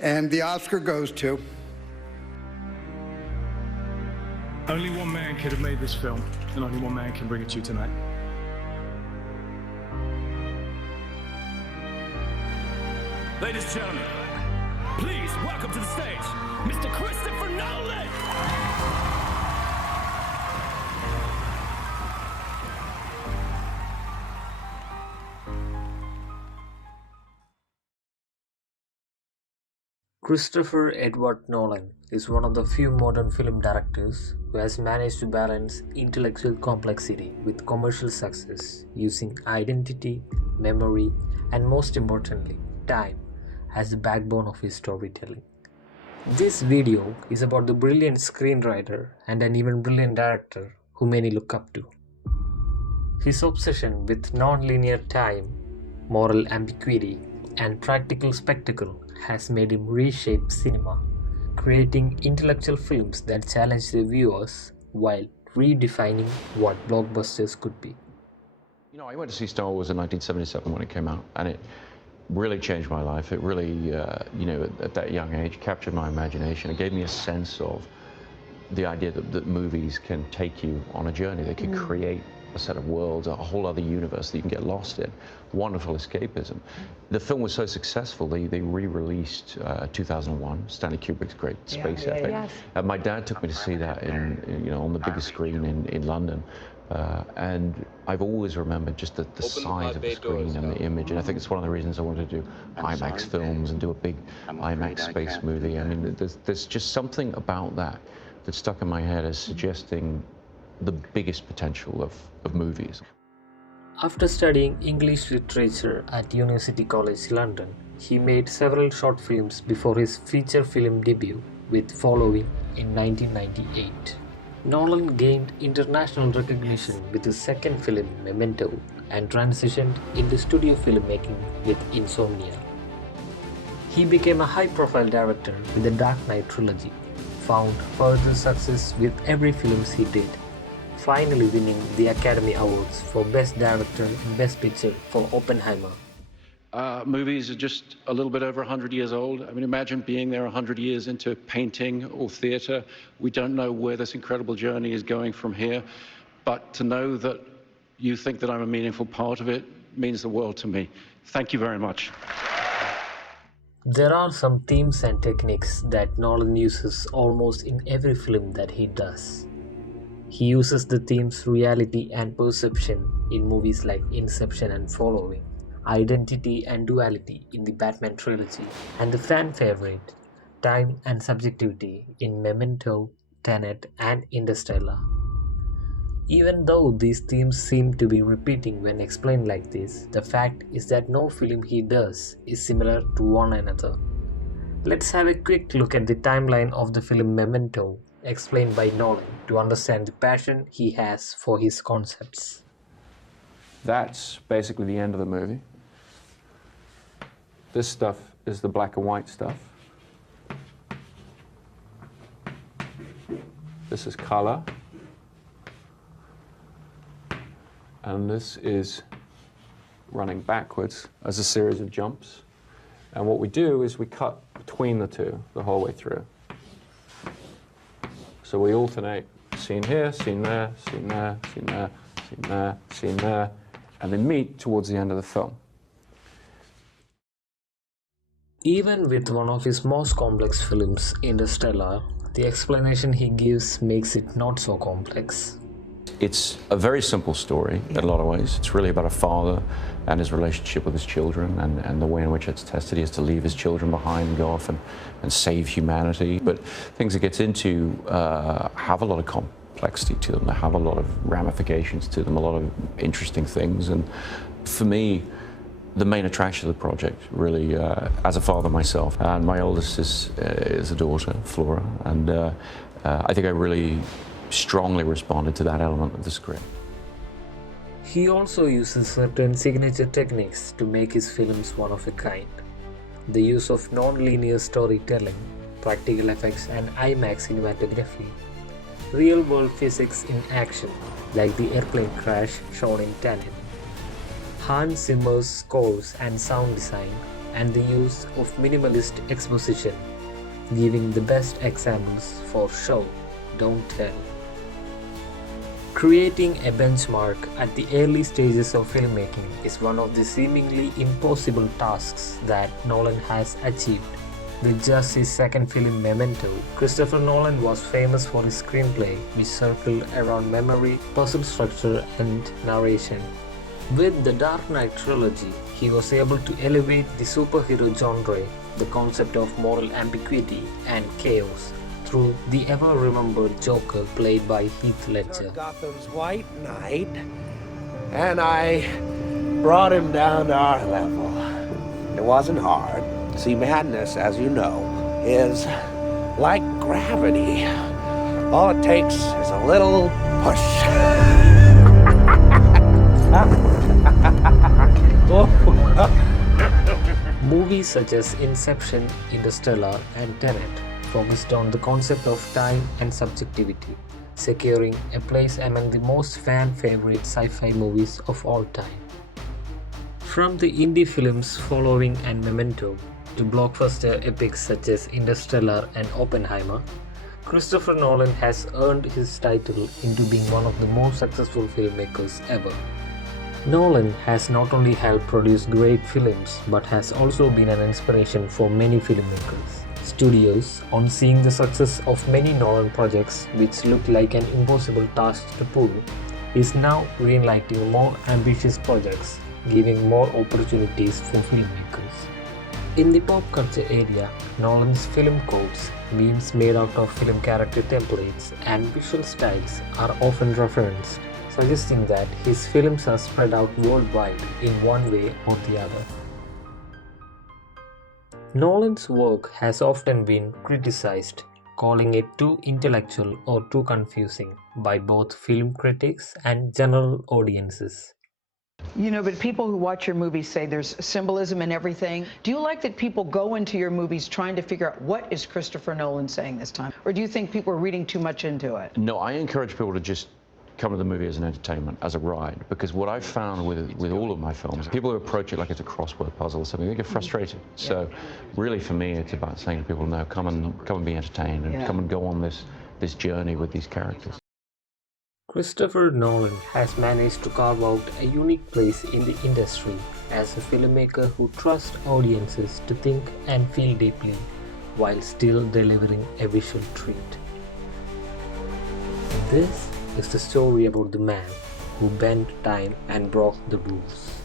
And the Oscar goes to... Only one man could have made this film, and only one man can bring it to you tonight. Ladies and gentlemen, please welcome to the stage, Mr. Christopher Nolan! Christopher Edward Nolan is one of the few modern film directors who has managed to balance intellectual complexity with commercial success using identity, memory, and most importantly, time as the backbone of his storytelling. This video is about the brilliant screenwriter and an even brilliant director who many look up to. His obsession with non-linear time, moral ambiguity, and practical spectacle has made him reshape cinema, creating intellectual films that challenge the viewers while redefining what blockbusters could be. You know, I went to see Star Wars in 1977 when it came out, and it really changed my life. It really, you know, at that young age, captured my imagination. It gave me a sense of the idea that movies can take you on a journey. They can create a set of worlds, a whole other universe that you can get lost in. Wonderful escapism. The film was so successful, they re-released 2001, Stanley Kubrick's great space epic. Yes. My dad took me to see that you know, on the biggest screen in London. And I've always remembered just the size of the screen and the image, and I think it's one of the reasons I wanted to do IMAX films and do a big IMAX space movie. I mean, there's just something about that that stuck in my head as suggesting the biggest potential of movies. After studying English literature at University College London, he made several short films before his feature film debut with Following in 1998. Nolan gained international recognition with his second film Memento and transitioned into studio filmmaking with Insomnia. He became a high-profile director with the Dark Knight trilogy, found further success with every film he did, finally winning the Academy Awards for Best Director and Best Picture for Oppenheimer. Movies are just a little bit over 100 years old. I mean, imagine being there 100 years into painting or theater. We don't know where this incredible journey is going from here, but to know that you think that I'm a meaningful part of it means the world to me. Thank you very much. There are some themes and techniques that Nolan uses almost in every film that he does. He uses the themes reality and perception in movies like Inception and Following, identity and duality in the Batman trilogy, and the fan favorite, time and subjectivity in Memento, Tenet, and Interstellar. Even though these themes seem to be repeating when explained like this, the fact is that no film he does is similar to one another. Let's have a quick look at the timeline of the film Memento, explained by Nolan, to understand the passion he has for his concepts. That's basically the end of the movie. This stuff is the black and white stuff. This is color. And this is running backwards as a series of jumps. And what we do is we cut between the two the whole way through. So we alternate scene here, scene there, scene there, scene there, scene there, scene there, and they meet towards the end of the film. Even with one of his most complex films, Interstellar, the explanation he gives makes it not so complex. It's a very simple story in a lot of ways. It's really about a father and his relationship with his children and the way in which it's tested. He has to leave his children behind and go off and save humanity. But things it gets into have a lot of complexity to them. They have a lot of ramifications to them, a lot of interesting things. And for me, the main attraction of the project, really, as a father myself, and my oldest is a daughter, Flora, and I think I really strongly responded to that element of the script. He also uses certain signature techniques to make his films one of a kind. The use of non-linear storytelling, practical effects and IMAX cinematography, real-world physics in action like the airplane crash shown in Tenet, Hans Zimmer's scores and sound design, and the use of minimalist exposition, giving the best examples for show, don't tell. Creating a benchmark at the early stages of filmmaking is one of the seemingly impossible tasks that Nolan has achieved. With just his second film Memento, Christopher Nolan was famous for his screenplay, which circled around memory, puzzle structure, and narration. With the Dark Knight trilogy, he was able to elevate the superhero genre, the concept of moral ambiguity and chaos, through the ever-remembered Joker played by Heath Ledger. Gotham's White Knight, and I brought him down to our level. It wasn't hard. See, madness, as you know, is like gravity. All it takes is a little push. Movies such as Inception, Interstellar, and Tenet focused on the concept of time and subjectivity, securing a place among the most fan-favorite sci-fi movies of all time. From the indie films following and Memento to blockbuster epics such as Interstellar and Oppenheimer, Christopher Nolan has earned his title into being one of the most successful filmmakers ever. Nolan has not only helped produce great films but has also been an inspiration for many filmmakers. Studios, on seeing the success of many Nolan projects which looked like an impossible task to pull, is now greenlighting more ambitious projects, giving more opportunities for filmmakers. In the pop culture area, Nolan's film quotes, memes made out of film character templates, and visual styles are often referenced, suggesting that his films are spread out worldwide in one way or the other. Nolan's work has often been criticized, calling it too intellectual or too confusing by both film critics and general audiences. You know, but people who watch your movies say there's symbolism in everything. Do you like that people go into your movies trying to figure out what is Christopher Nolan saying this time? Or do you think people are reading too much into it? No, I encourage people to just come to the movie as an entertainment, as a ride, because what I've found with all of my films, people who approach it like it's a crossword puzzle or something, they get frustrated. So really for me, it's about saying to people, no, come and be entertained and come and go on this journey with these characters. Christopher Nolan has managed to carve out a unique place in the industry as a filmmaker who trusts audiences to think and feel deeply while still delivering a visual treat. This is the story about the man who bent time and broke the rules.